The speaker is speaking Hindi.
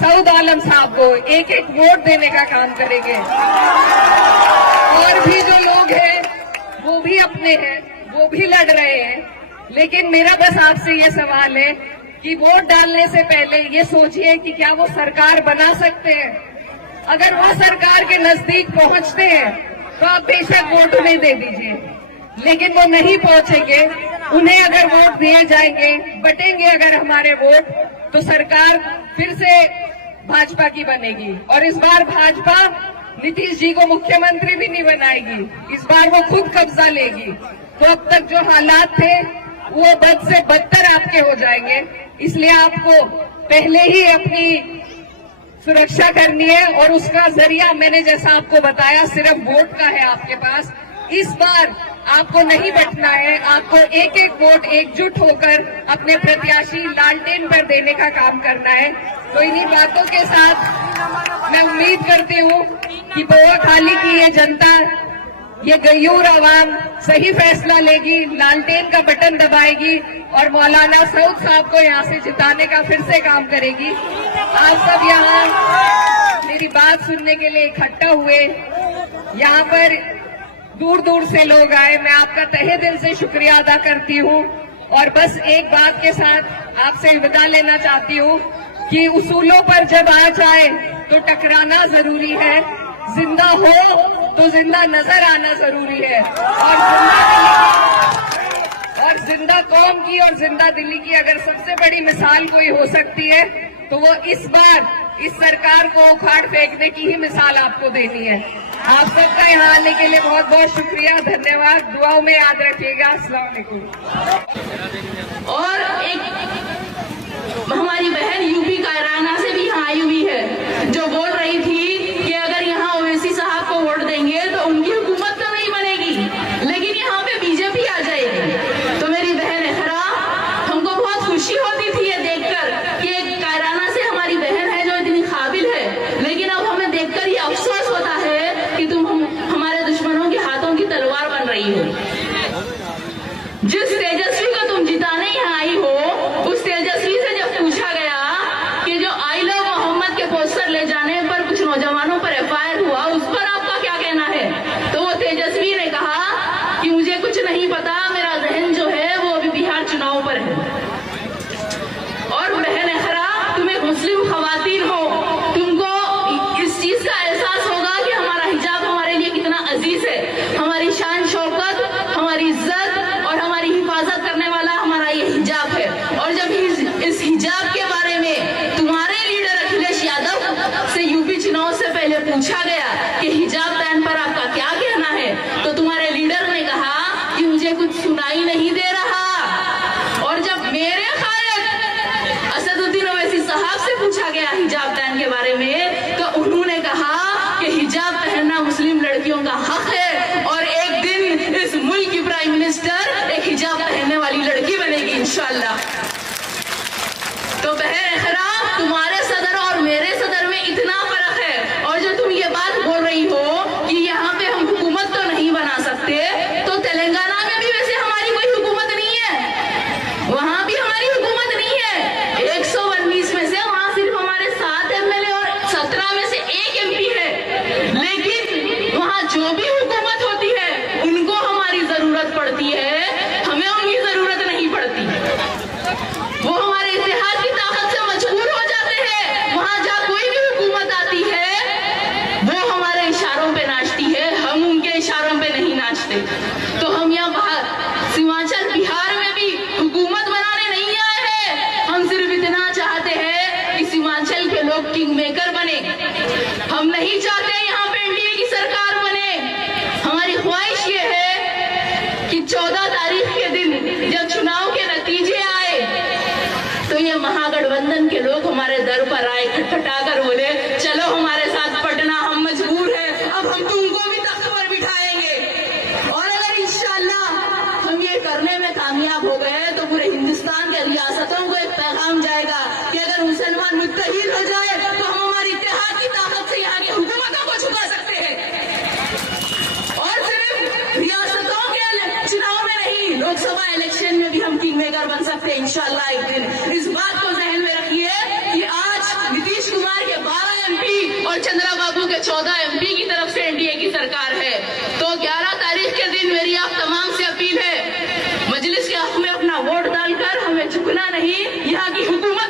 सऊद आलम साहब को एक एक वोट देने का काम करेंगे। और भी जो लोग हैं वो भी अपने हैं, वो भी लड़ रहे हैं। लेकिन मेरा बस आपसे ये सवाल है कि वोट डालने से पहले ये सोचिए कि क्या वो सरकार बना सकते हैं। अगर वो सरकार के नजदीक पहुंचते हैं तो आप बेशक वोट उन्हें दे दीजिए, लेकिन वो नहीं पहुंचेंगे। उन्हें अगर वोट दिए जाएंगे, बटेंगे अगर हमारे वोट, तो सरकार फिर से भाजपा की बनेगी। और इस बार भाजपा नीतीश जी को मुख्यमंत्री भी नहीं बनाएगी, इस बार वो खुद कब्जा लेगी। तो अब तक जो हालात थे वो बद से बदतर आपके हो जाएंगे। इसलिए आपको पहले ही अपनी सुरक्षा करनी है और उसका जरिया मैंने जैसा आपको बताया सिर्फ वोट का है आपके पास। इस बार आपको नहीं बटना है, आपको एक एक वोट एकजुट होकर अपने प्रत्याशी लालटेन पर देने का काम करना है। तो इन्हीं बातों के साथ मैं उम्मीद करती हूँ कि बोआखाली की ये जनता, ये गयूर आवाम सही फैसला लेगी, लालटेन का बटन दबाएगी और मौलाना सऊद साहब को यहाँ से जिताने का फिर से काम करेगी। आप सब यहाँ मेरी बात सुनने के लिए इकट्ठा हुए, यहाँ पर दूर दूर से लोग आए, मैं आपका तहे दिल से शुक्रिया अदा करती हूँ। और बस एक बात के साथ आपसे विदा लेना चाहती हूँ कि उसूलों पर जब आ जाए तो टकराना जरूरी है, जिंदा हो तो जिंदा नजर आना जरूरी है। और जिंदा कौम की और जिंदा दिल्ली की अगर सबसे बड़ी मिसाल कोई हो सकती है तो वो इस बार इस सरकार को उखाड़ फेंकने की ही मिसाल आपको देनी है। आप सबका यहाँ आने के लिए बहुत बहुत शुक्रिया, धन्यवाद। दुआओं में याद रखिएगा। अस्सलाम वालेकुम। और एक हमारी बहन यूपी कायराना से भी यहाँ आई हुई है, जो बोल रही थी कि अगर यहाँ ओवैसी साहब को वोट देंगे तो उनकी हुकूमत तो नहीं बनेगी, लेकिन यहाँ पे बीजेपी आ जाएगी। तो मेरी बहन एहरा, हमको बहुत खुशी होती थी ये देखकर कि एक कायराना से हमारी बहन है जो इतनी काबिल है, लेकिन अब हमें देखकर ये अफसोस होता है कि तुम हमारे दुश्मनों के हाथों की तलवार बन रही हो। जिस तेजस्वी को तुम जिताने यहाँ आई हो, उस तेजस्वी से जब पूछा गया कि जो आई लव मोहम्मद के पोस्टर ले जाने पर कुछ नौजवानों पर एफआईआर हुआ, उस पर आपका क्या कहना है? तो वो तेजस्वी ने कहा कि मुझे कुछ नहीं पता, मेरा जहन जो है वो अभी बिहार चुनाव पर है। और बहन एहरा, तुम एक मुस्लिम खवातीन हो, तुमको इस चीज का एहसास होगा कि हमारा हिजाब हमारे लिए कितना अजीज है। हमारी शान शौकत, हमारी इज्जत और हमारी हिफाजत करने वाला हमारा ये हिजाब है। और जब इस हिजाब के बारे में तुम्हारे लीडर अखिलेश यादव से यूपी चुनाव से पहले पूछा गया कि हिजाब बैन पर आपका क्या कहना है, तो तुम्हारे लीडर ने कहा कि मुझे कुछ सुनाई नहीं दे रहा। और जब मेरे खायक असदुद्दीन ओवैसी साहब से पूछा गया हिजाब बैन के बारे में, तो उन्होंने कहा कि हिजाब पहनना मुस्लिम लड़कियों का हक है और एक दिन इस मुल्क की प्राइम मिनिस्टर एक हिजाब पहनने वाली लड़की बनेगी इंशाअल्लाह। तो बहन एहरा, तुम्हारे सदर और मेरे सदर में इतना फर्क है। और जो तुम ये बात बोल रही हो कि यहाँ पे हम हुकूमत तो नहीं बना सकते, तो तेलंगाना में भी वैसे हमारी कोई हुकूमत नहीं है, वहां भी हमारी हुकूमत नहीं है। 119 में से वहां सिर्फ हमारे 7 एमएलए और 17 में से 1 एमपी है, लेकिन वहां जो भी हुकूमत होती है उनको हमारी जरूरत पड़ती है, हमें उनकी जरूरत नहीं पड़ती। वो हमारे इतिहाद की ताकत से मजबूर हो जाते हैं। वहां जहाँ कोई भी हुकूमत आती है वो हमारे इशारों पे नाचती है, हम उनके इशारों पे नहीं नाचते। तो हम यहाँ बाहर सीमांचल बिहार में भी हुकूमत बनाने नहीं आए हैं, हम सिर्फ इतना चाहते हैं कि सीमांचल के लोग किंग मेकर बने। हम नहीं चाहते यहाँ पे एनडीए की सरकार बने। हमारी ख्वाहिश ये है कि 14 तारीख के दिन जब चुनाव के नतीजे आए तो ये महागठबंधन के लोग हमारे दर पर आए, खटखटाकर बोले चलो हमारे साथ पटना, हम मजबूर हैं, अब हम तुमको भी तख्त पर बिठाएंगे। और अगर इंशाअल्लाह हम ये करने में कामयाब हो गए तो पूरे हिंदुस्तान के रियासतों को एक पैगाम जाएगा कि अगर मुसलमान मुत्तहिद हो जाए तो हम हमारी इत्तेहाद की ताकत से यहाँ की हुकूमतों को झुका सकते हैं। और सिर्फ रियासतों के चुनाव में नहीं, लोकसभा इलेक्शन में भी हम किंग मेकर बन सकते हैं इंशाल्लाह एक दिन। इस बात को जहन में रखिए कि आज नीतीश कुमार के 12 MP और चंद्रा बाबू के 14 MP की तरफ से एनडीए की सरकार है। तो 11 तारीख के दिन मेरी आप तमाम से अपील है, मजलिस के हक में अपना वोट डालकर हमें झुकना नहीं, यहाँ की हुकूमत